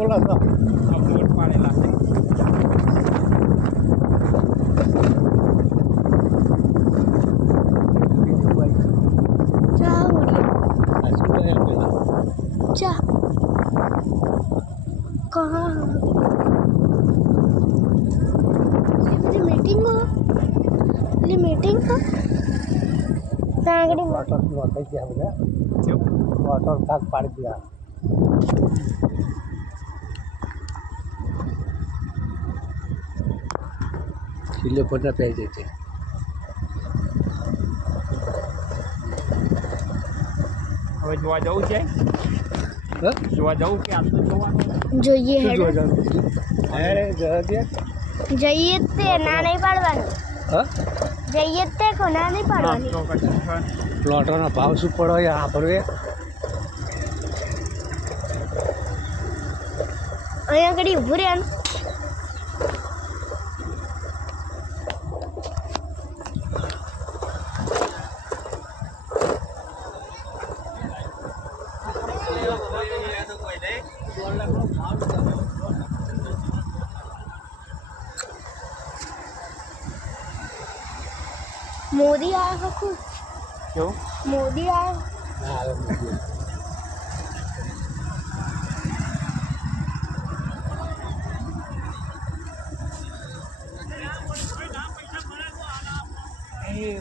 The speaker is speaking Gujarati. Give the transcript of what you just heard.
બોલો છો વોટ પાડેલા છે. ચા શું કહે પેલા ચા कहाँ ये मीटिंग हो ये मीटिंग हो तांगड़ी વોટર નોંધાઈ ગયા બધા વોટર ભાગ પાડી દીધા કિલ્લો પર પે જાય છે હવે જોવા જવું છે. જોવા જવું કે આટલું જોવાનું. જોઈએ શું હેડ જોવા જવાનું અરે જવા દે જઈએ તે ના નહીં પાડવાની હા જઈએ તે કો ના નહીં પાડવાની તો કશું છે. પ્લોટોનો ભાવ શું પડો એ આપણે અહીંયા આગળ ઊભું રહેવાનું मोदी आया है खुद કેવું मोदी आया ના આવે નથી એ